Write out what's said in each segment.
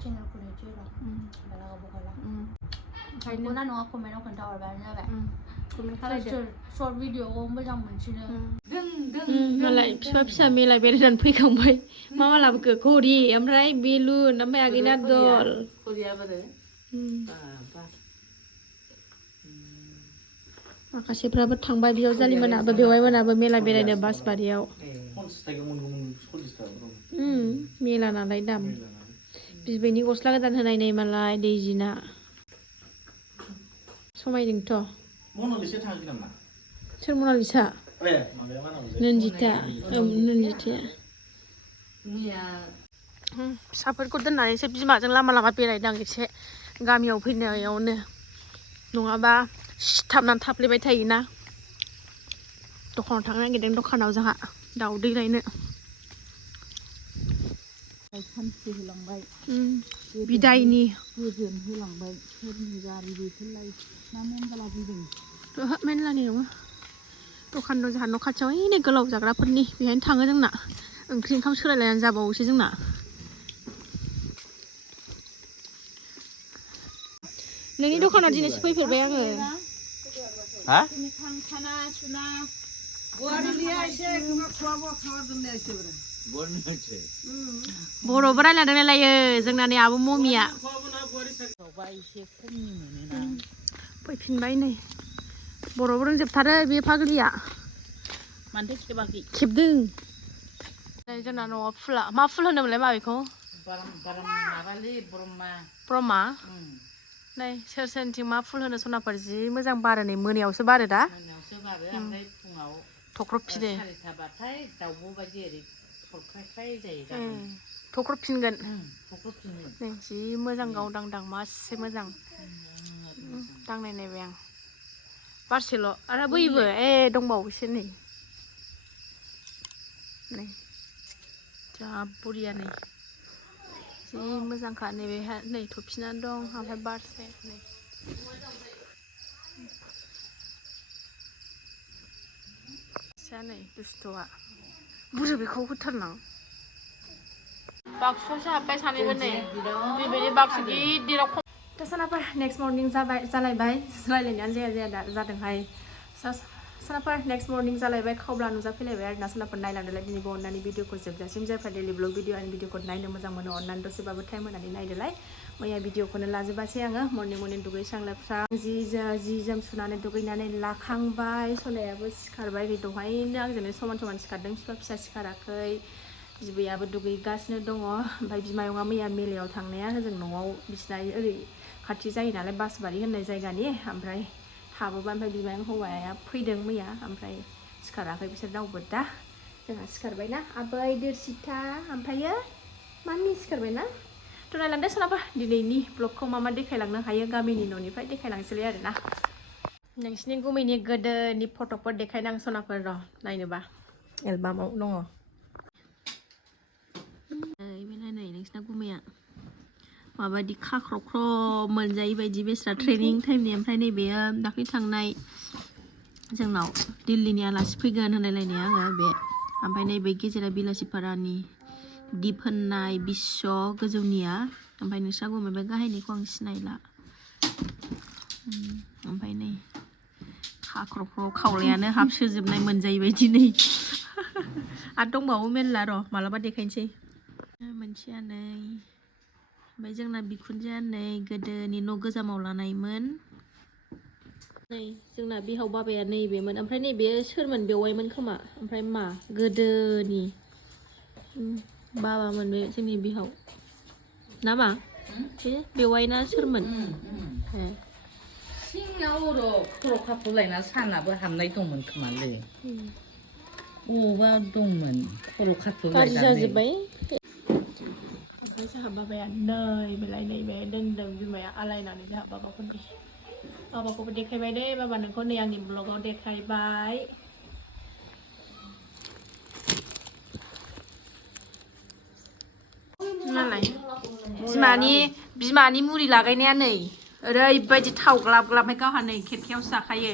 channel kuliah je lah. Balang abu kalah. Kamu nak nunggu komen aku kentau apa ni apa? Komen kalau short video aku macam macam ni. Malay bisa milay beredan fैखांबाय मा लाबोखो घरि ओमफ्राय बेलुन ओमफ्राय आगैना दल घरिया बोरो माखासेफ्राबो थांबाय बेयाव जालिमोनाबो बेवाइमोनाबो मेला बेरायनो बासबारियाव मेला नालाय दाम बिबैनि गस्ला गोदान होनाय नै मालाय दैजिना समायदोंथ' मनालिसा थाङाखै नामा सोर मनालिसा नन्जिता नन्जिताया फिसाफोरखौ दोननानैसो बिमाजों लामा लामा बेरायदों एसे गामियाव फैनायावनो नङाबा सिथाबनानै थाफ्लेबाय थायोना दखानाव थांनो नागिरदों दखानाव जोंहा दाउदै लायनो सानसे होलांबाय बिदायनि गोजोन होलांबाय सोरनि गारि बेफोरलाय ना मेनगाला फैदों ओहो मेनलानि नङा दखान दं जोंहा न' खाथियाव ओइ गोलाव जाग्राफोरनि बेहायनो थाङो जोंना ओंख्रि ओंखाम सोलायलायनानै जाबावोसो जोंना नोंनि दखानाव दिनैसो फैफेरबाय आङो हा खाना सुना गुवारिलिया एसे खुवाबो खावा दोननाय एसे बर'बो रायलायदों रायलायो जोंना नै आब' ममिया एसे खमनि मोनोना फैफिनबाय नै बर'बो रोंजोबथारो बे फाग्लिया मानोथो खेबाखै खेबदों जोंना न'आव फुला मा फुल होनोमोनलाय माबेखौ माबालै ब्रह्मा नै सोर सोरनिथिं मा फुल होनो सनाफोर जि मोजां बारो नै मोनायावसो बारो दा मोनायावसो बारो ओमफ्राय फुङाव थख्रबफिनो सारिथाबाथाय दाउब' बायदि ओरै थरख्राय जायो थख्रबफिनगोन थख्रबफिनो नै जि मोजां गावदांदां मासे मोजां दांनाय नायबाय आं बारसेल' आरो बैबो दंबावोसो नै नै जा बरिया नै जि मोजांखा नैबेहा नै थफिनानै दं ओमफ्राय बारसे नै नै दुस्थ'आ बुरजा बेखौ होथारनां बाक्सुआवसो हाबबाय सानैबो नै बेबायदि बाक्सु गिदिराव दा सानाफोर नेक्स्ट मर्निं जालायबाय रायलायनायानो जाया जादोंहाय सानाफोर नेक्स्ट मर्निं जालायबाय खावब्ला नुजाफैलायबाय आरोना सानाफोर नायलांदोलाय दिनैबो अननानै भिडिअखौ जोबजासिम जायफ्रा डेलि ब्लग भिडिअ आंनि भिडिअखौ नायनो मोजां मोनो अननानै दसेबाबो टाइम होनानै नायदोलाय मैया भिडिअखौनो लाजोबासै आङो मर्निं दुगैस्रां लोबस्रां जि जोम सुनानै दुगैनानै लाखांबाय सनायाबो सिखारबाय नै दहायनो आंजोंनो समान सिखारदों बिफा फिसा सिखाराखै बिबैयाबो दुगैगासिनो दङ ओमफ्राय बिमायंआ मैया मेलायाव थांनाया जों न'आव बिसिना ओरै खाथि जायो नालाय बासबारि होननाय जायगानि ओमफ्राय थाबोबा ओमफ्राय बिमायं हौवाया फैदों मैया ओमफ्राय सिखाराखै बिसोर रावबो दा जोंहा सिखारबायना आबै देरसिथा ओमफ्रायो मामि सिखारबायना थ' नायलांदो सोनाबा दिनैनि ब्लगखौ मा देखायलांनो हायो गामिनि न'निफ्राय देखायलांसैलाय आरोना नोंसिनि गुमैनि गोदोनि फट'फोर देखायनां सनाफोर र' नायनोबा एलबामाव दङ नै नोंसिना गुमैया माबायदि खाख्रख्र मोनजायै बायदि बेस्रा ट्रेनिं टाइमनि ओमफ्राय नैबेयो दाख्लै थांनाय जोंनाव दिल्लीनि आलासि फैगोन होनलायलायनाया आङो बे ओमफ्राय नैबे गेजेरा बिलासिपारानि दिप होननाय बिश्व गोजौनिया ओमफ्राय नोंस्रा गुमै बे गाहायनिखौ आं सिनायला ओमफ्राय नै खाख्रख्र खावलायानो हाबसोजोबनाय मोनजायै बायदि नै आरो दंबावो मेरला र' मालाबा देखायनोसै मोनसेया नै ओमफ्राय जोंना बिखुनजोआ नै गोदोनि न' गोजामाव लानायमोन नै जोंना बिहाव बाबाया नैबेमोन ओमफ्राय नैबे सोरमोन बेवाइमोन खोमा ओमफ्राय मा गोदोनि बाबामोन बे जोंनि बिहाव ना मा बे बेवाइना सोरमोन सिङाव खर' खाफ्रुलायना सानाबो हाबनाय दंमोन खोमालै बबावबा दंमोन खर' खाफ्रुलायनानै गाज्रि जाजोब्बाय ओमफ्राय जोंहा बाबाया नै बेलाय नैबे दोनदों बिमाया आलायनानै जोंहा बाबाखौबो देखायबाय दे बाबा नोंखौ नै आंनि ब्लगाव देखायबाय नालाय बिमानि मुरि लागायनाया नै ओरैबायदि थाव ग्लाब ग्लाबहाय गावहा नै खेरखायावसो जाखायो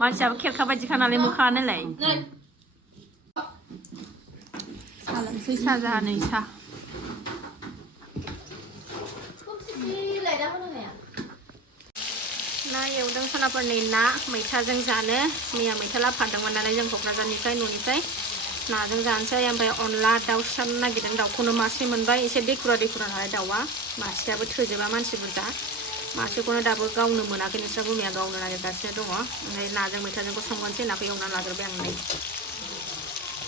मानसियाबो खेरखा बायदिखा नालाय मोखाङानोलाय साह लोंसै साह जाहा नै साह ना एवदों सनाफोरनि ना मैथाजों जानो मैया मैथा लाबोफादोंमोन नालाय जों क'क्राझारनिफ्राय न'निफ्राय नाजों जानोसै ओमफ्राय अनला दाउ सिथारनो नागिरदों दाउखौनो मासे मोनबाय एसे दैखुरा नालाय दाउआ मासेयाबो थोजोबा मानसि बुरजा मासेखौनो दाबो गावनो मोनाखै नोंस्रा गुमिया गावनो नागिरगासिनो दङ ओमफ्राय नाजों मैथाजोंखौ संगोनसै नाखौ एवनानै लाग्रोबाय आं नै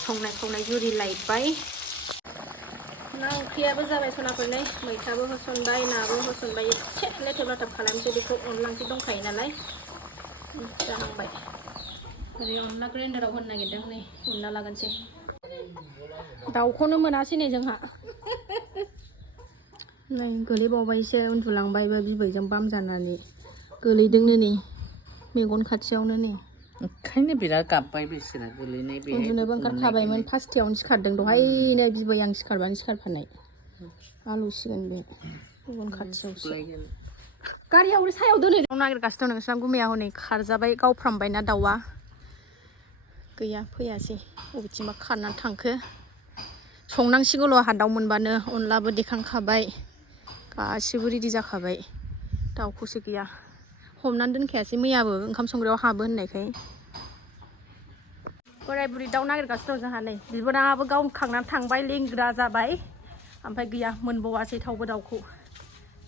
संनाय खावनाय जुरि लायबाय ना ओंख्रियाबो जाबाय सनाफोर नै मैथाबो होसनबाय नाबो होसनबाय एसे लेथेब लाथाब खालामसै बेखौ अनला ओंख्रि दंखायो नालाय जाहांबाय ओरै अनला ग्राइन्डाराव होनो नागिरदों नै उनना लागोनसै दाउखौनो मोनासै नै जोंहा नै गोलैबावबायसो उन्दुलांबायबो बिबैजों बाम जानानै गोलैदोंनो नै मेगन खाथियावनो नै ओंखायनो बिराद गाबबाय बिसोरा गोलैनाय बे उन्दुनोबो ओंखारखाबायमोन फासथायावनो सिखारदों दहायनो बिबै आं सिखारबानो सिखारफानाय आलौसिगोन बे मेगन खाथियावसो गारियाव सायाव दोनै नागिरगासिनो दं नोंस्रा गुमैया हनै खारजाबाय गावफ्रामबायना दाउआ गैया फैयासै बबेथिंबा खारनानै थांखो संनांसिगौल' आंहा दाउ मोनबानो अनलाबो देखांखाबाय गासिबो रेडि जाखाबाय दाउखौसो गैया हमनानै दोनखायासै मैयाबो ओंखाम संग्रायाव हाबो होननायखाय बोराय बुरि दाउ नागिरगासिनो दं जोंहा नै बिबोनाङाबो गावखांनानै थांबाय लेंग्रा जाबाय ओमफ्राय गैया मोनबावासै थावबो दाउखौ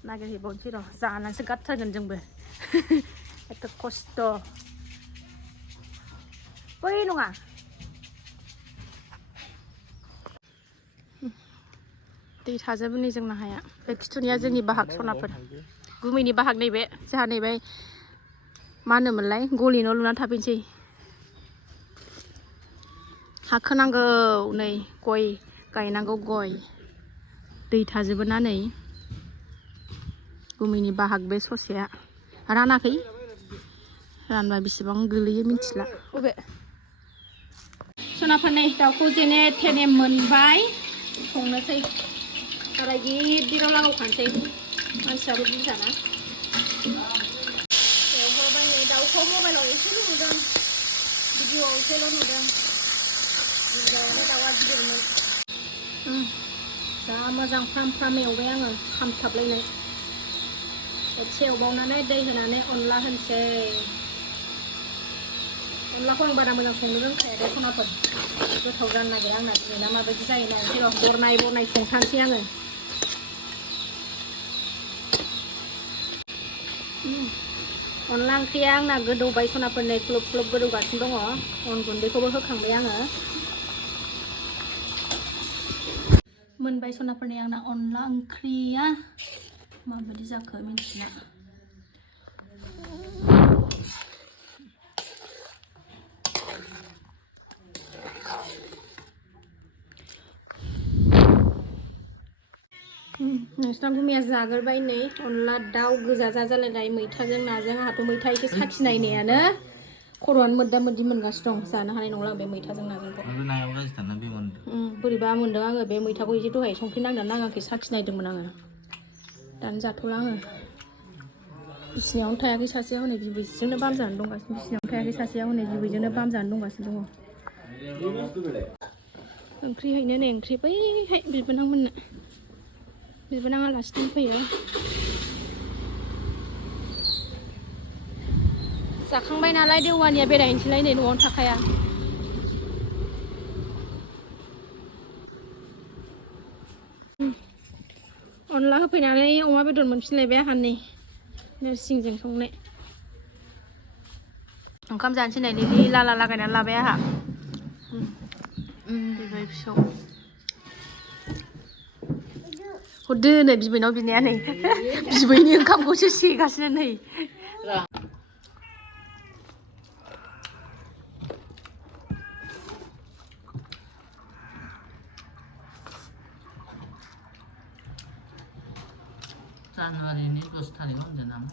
नागिरहैबावनोसै र' जानानैसो गारथारगोन जोंबो एथ' खस्थ' बै नङा दै थाजोबो नै जोंना हाया बे खिथुनिया जोंनि बाहाग सनाफोर गुमैनि बाहाग नैबे जोंहा नैबे मा होनोमोनलाय गलि न' लुनानै थाफैनोसै हाखोनांगौ नै गय गायनांगौ गय दै थाजोबो ना नै गुमैनि बाहाग बे ससेया रानाखै रानबा बेसेबां गोलैयो मिथिला अबे सनाफोर नै दाउखौ जेने थेने मोनबाय संनोसै बारा गिदिराव लागावखानोसै मानसियाबो बुरजाना एवहरबाय नै दाउखौ मबाइलाव एसेल' नुदों भिडिअ'आव एसेल' नुदों भिडिअ'आवनो दाउआ गिदिरमोन जा मोजां फ्राम फ्राम एवबाय आङो खामथाबलायनाय एसे एवबावनानै दै होनानै अनला होनोसै अनलाखौ आं बारा मोजां संनो रोंखाया दे सनाफोर गोथाव जानो नागिरा आंना दिनै ना माबायदि जायो नायनोसै र' बरनाय संथानसै आङो अनला ओंख्रिया आंना गोदौबाय सनाफोर नै ग्लब ग्लब गोदौगासिनो दङ अन गुन्दैखौबो होखांबाय आङो मोनबाय सनाफोरनि आंना अनला ओंख्रिया माबायदि जाखो मिन्थिला नोंस्रा गुमैया जाग्रोबाय नै अनला दाउ गोजा जालायनाय मैथाजों नाजों आंहाथ' मैथा एसे साखिनायनायानो खर'आनो मोद्दा मोद्दि मोनगासिनो दं जानो हानाय नंला बे मैथाजों नाजोंखौ बोरैबा मोनदों आङो बे मैथाखौ एसे दहाय संख्रि नांदों नाङाखै साखिनायदोंमोन आङो दानो जाथ'ला आङो बिसिनायावनो थायाखै सासेया हनै बिबैजोंनो बाम जानानै दंगासिनो बिसिनायावनो थायाखै सासेया हनै बिबैजोंनो बाम जानानै दंगासिनो दङ ओंख्रि हैनो नै ओंख्रि बैहाय बिबोनांमोननो बिबोनां आलासि दंफैयो जाखांबाय नालाय देवानिया बेरायनोसैलाय नै न'आवनो थाखाया अनला होफैनानै अमा बेदर मोनफिनलायबाय आंहा नै नोरसिंजों संनाय ओंखाम जानोसै नै लिलि लाला लागायनानै लाबाय आंहा बिबै फिसौ हरदो नै बिबैनाव बिनाया नै बिबैनि ओंखामखौसो सेगासिनो नै जानुवारिनि 10 थारिखआव होनदों नामा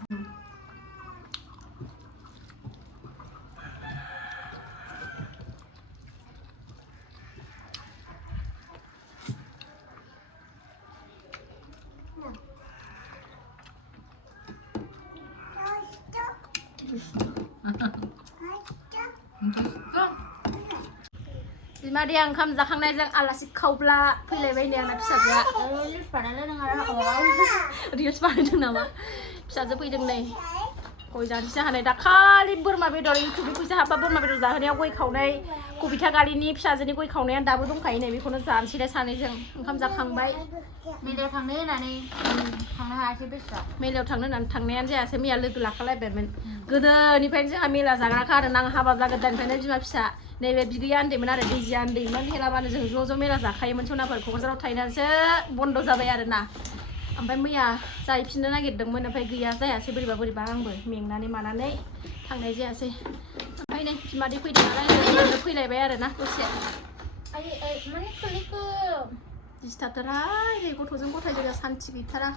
बिमादैया ओंखाम जाखांनायजों आलासि खावब्ला फैलायबाय नै आंना फिसाजोआ रिल्स बानायदों नामा फिसाजो फैदों नै गय जानोसो हानाय दाखालि बोरमा बेदर इउटुबनि फैसा हाबबा बोरमा बेदर जाहोनायाव गय खावनाय कबिता गालिनि फिसाजोनि गय खावनाया दाबो दंखायो नै बेखौनो जानोसैलाय सानैजों ओंखाम जाखांबाय मेलायाव थांनो होननानै थांनो हायासै बेस्रा मेलायाव थांनो होननानै थांनायानो जायासै मैया लोगो लाखालायबायमोन गोदोनिफ्रायनो जोंहा मेला जाग्राखा आरो आं हाबा जागोदाननिफ्रायनो बिमा फिसा नैबे बिगैया उन्दैमोन आरो दैजिया उन्दैमोन हेलाबानो जों ज' मेला जाखायोमोन सनाफोर क'क्राझाराव थाहैनानैसो बन्द' जाबाय आरो ना ओमफ्राय मैया जाहैफिननो नागिरदोंमोन ओमफ्राय गैया जायासै बोरैबा आंबो मेंनानै मानानै थांनाय जायासै ओमफ्राय नै बिमादै फैदों नालाय फैलायबाय आरो ना दसे माने खोलिखौ दिसथाबथारहाय नै गथ'जों गथायजों सान्थि गैथारा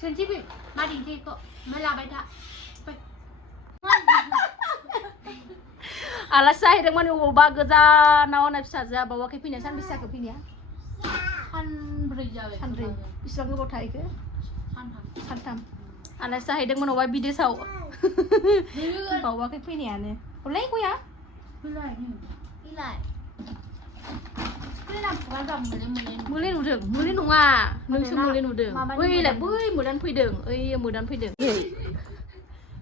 सोनसि मादै जेखौ लाबाय था आलासि जाहैदोंमोन अबावबा गोजानाव होनना फिसाजोआ बावाखै फैनाया सानबेसे जाखो फैनाया सानब्रै जाबाय सानब्रै बेसेबां गोबाव थाहैखो सानथाम आलासि जाहैदोंमोन अबेबा बिदेशआव बावाखै फैनायानो हरलै गया मोले नुदों मोले नङा नोंसो मोले नुदों बैलाय बै मोदान फैदों ओइ मोदान फैदों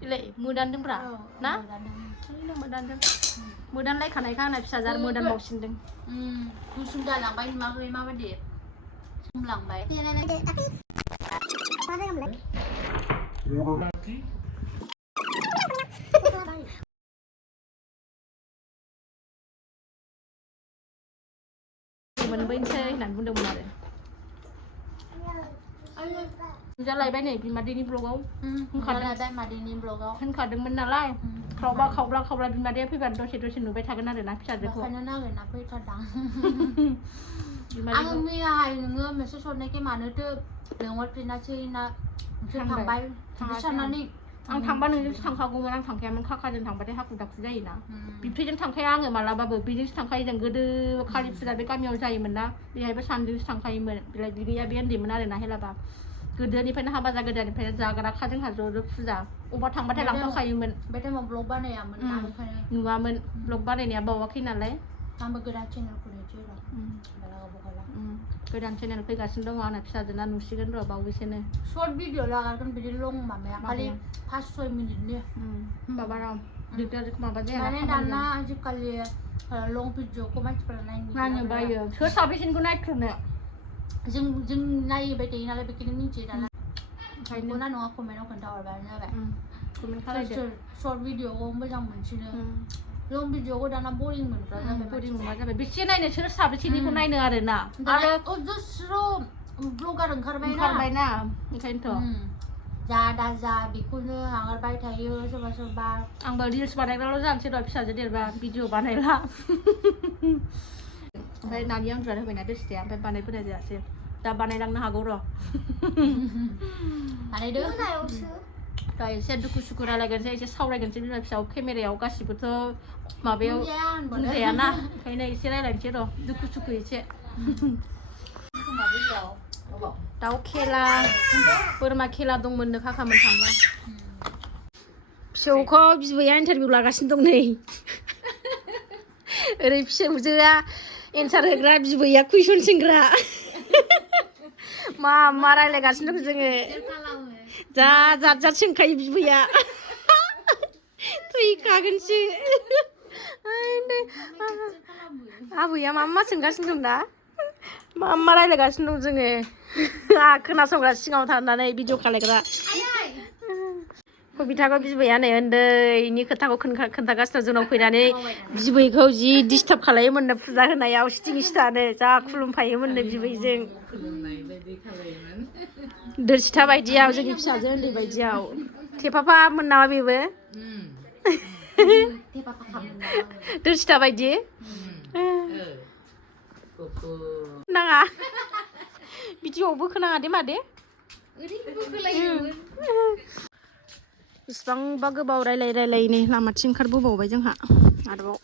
इलाय मोदानदोंब्रा ना मोदानदों मोदान लायखानायखा आंना फिसाजो आरो मोदान बावसिनदों गुसुं जालांबाय नुवाखै माबायदि सोमलांबाय मोनबोनोसै होननानै बुंदोंमोन आरो जालायबाय नै बिमादैनि ब्लगाव होनखादोंमोन नालाय खावब्ला बिमादैया फैबानो दसे नुबाय थागोन आरो ना फिसाजोखौ नागिरना फैथारदां आङो मैयाहाय नोङो मेसेज हरनायखाय मानोथो लेंहरफिनासै ना नोंसोर थांबाय साननानै आं थांबा नोंजोंसो थांखागौमोन आं थांखायामोन खाखाजों थांबाथाय हाखु दाखु जायोना बिबथैजों थांखाया आङो मालाबाबो बेजोंसो थांखायो जों गोदो कालि फुजा बे गामियाव जायोमोन ना बेहायबो सानैजोंसो थांखायोमोन बेलाय बिगैया बे उन्दैमोन आरो ना हेलाबा गोदोनिफ्रायनो हाबा जागोदाननिफ्रायनो जाग्राखा जोंहा ज' फुजा अबा थांबाथाय लांफाखायोमोन बे टाइमाव ब्लग बानायामोन ना बेखायनो नुवामोन ब्लग बानायनाया बावाखै नालाय आंबो गोदान चेनेल खुलिनोसै गोदान चेनेल फैगासिनो दङ आंना फिसाजोना नुसिगोन र' बावैसोनो सर्ट भिडिअ लागारगोन बिदि लं माबाया खालि 5-6 मिनिटनि होमबा बारा दिगदार माबा जाया माने दाना आजिखालि लं भिडिअखौ मानसिफोरा नायनो बायो सोर साबेसेनिखौ नायथ्र'नो जों नायबाय थायो नालाय बेखायनो मिन्थियो दाना ओंखायनो ना नङा कमेन्टआव खोन्थाहरबानो जाबाय कमेन्ट खालामदो सर्ट भिडिअखौ मोजां मोनसिनो लं भिडिअखौ दाना बरिं मोनग्रा जाबाय बरिं मोनग्रा जाबाय बेसे नायनो सोर साबेसेनिखौ नायनो आरो ना आरो दस्र' ब्लगार ओंखारबाय ना ओंखायनोथ' जा दा जा बेखौनो आगारबाय थायो सोरबा आंबो रिल्स बानायग्राल' जानोसै र' फिसाजो देरबा भिडिअ बानायला ओमफ्राय नानि उन्दुनानै होबायना दसे ओमफ्राय बानायबोनाय जायासै दा बानायलांनो हागौ र' बानायदो दा एसे दुखु सुखु रायलायगोनसै एसे सावरायगोनसै बिमा फिसाव केमेरायाव गासिबोथ' माबायाव बुंजायाना ओंखायनो एसे रायलायनोसै र' दुखु सुखु एसे दाउ खेला बोरमा खेला दंमोननो खाखामोन थांबा फिसौखौ बिबैया इन्टारभिउ लागासिनो दं नै ओरै फिसौजोआ एन्सार होग्रा बिबैया कुइसन सोंग्रा मा रायलायगासिनो दं जोङो जा जाद सोंखायो बिबैया थैखागोनसो आबैया मा सोंगासिनो दं दा मा रायलायगासिनो दं जोङो खोनासंग्रा सिगाङाव थानानै भिडिअ खालायग्रा कबिताखौ बिबैया नै उन्दैनि खोथाखौ खोन्थागासिनो जोंनाव फैनानै बिबैखौ जि डिस्टार्ब खालायोमोननो फुजा होनायाव सिथिं सिथानो जा खुलुमफायोमोननो बिबैजों दोरसिथा बायदियाव जोंनि फिसाजो उन्दै बायदियाव थेफाफामोन नामा बेबो दोरसिथा बायदि नाङा भिडिअआवबो खोनाङा दे मादे बेसेबांबा गोबाव रायलायनै लामाथिं ओंखारबोबावबाय जोंहा आरोबाव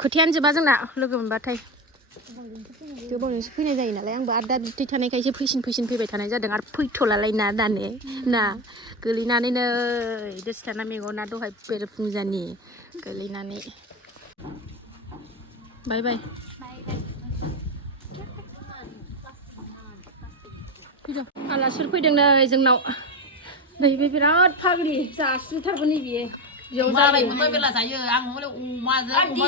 खोथायानो जोबा जोंना लोगो मोनबाथाय गोबावजोंसो फैनाय जायो नालाय आंबो आरो दा बिबथै थानायखायसो फैसिन फैबाय थानाय जादों आरो फैथ'लालाय ना दाने ना गोलैनानै नै दोसिथाना मेगना दहाय बेरेफुंजानि गोलैनानै बाय बाय आलासिफोर फैदों नै जोंनाव नैबे बिराद फाग्लि जासिनथारगौ नैबे बेयाव जाबाय बेला जायो आं हले अमाजों अमा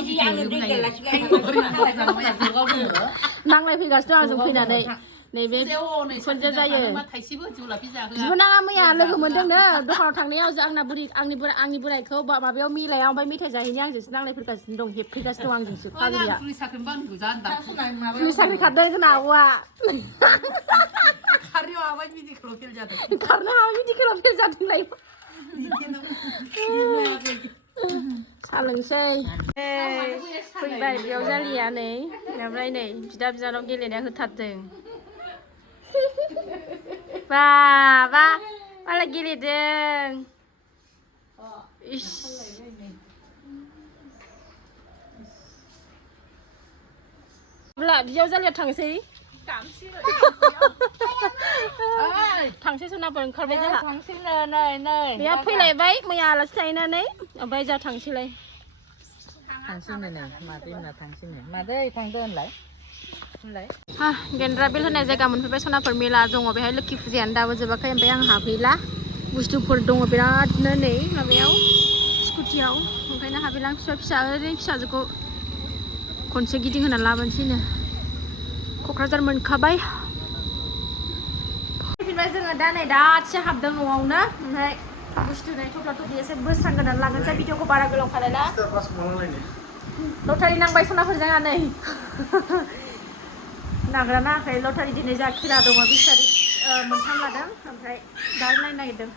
नांलायफैगासिनो दं आंजों फैनानै नैबे खनसे जायो बिबो नाङा मैया लोगो मोनदोंनो दखानाव थांनायाव आंनि बोरायखौ माबायाव मिलायाव ओमफ्राय मेथाइ जाहैनि आंजोंसो नांलायफैगासिनो दं हेबफैगासिनो दं आंजोंसो फाग्लिया पुलिस साख्रि खारदों जोंना आब'आ खारनो हाबाय मेडिकेलाव फेल जादोंलाय सालोंसै फैबाय बेयाव जालिया नै ओमफ्राय नै बिदा बिनानाव गेलेनाया होथारदों बाबा मालाय गेलेदों इस बियाव जालिया थांसै थांसै सनाफोर ओंखारबाय जोंहा बेहा फैलायबाय मैया आलासि जाहैनानै ओमफ्राय जा थांसैलाय गेन्द्रा बेल होनाय जायगा मोनफैबाय सनाफोर मेला दङ बेहाय लोखि फुजायानो दाबो जोबाखै ओमफ्राय आं हाबहैला बुस्थुफोर दङ बिरादनो नै माबायाव स्कुटियाव ओंखायनो हाबहैला फिसा ओरै फिसाजोखौ खनसे गिदिंहोना लाबोनोसैनो क'क्राझार मोनखाबाय फैफिनबाय जोङो दा नै दासो हाबदों न'आवनो ओमफ्राय बुस्थु नै थफ्ला थफ्लि एसे बोस्रांगोनानै लागोनसै भिडिअखौ बारा गोलाव खालायला लटारि नांबाय सनाफोर जोंहा नै नांग्रा नाङाखै लटारि दिनै जा खिरा दङ 20 तारिख मोनथाम लादों ओमफ्राय दा नायनो नागिरदों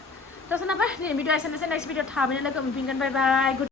थ' सनाफोर दिनै भिडिअ एसेनोसै नेक्स्ट भिडिअ थाबैनो लोगो मोनफिनगोन बाय बाय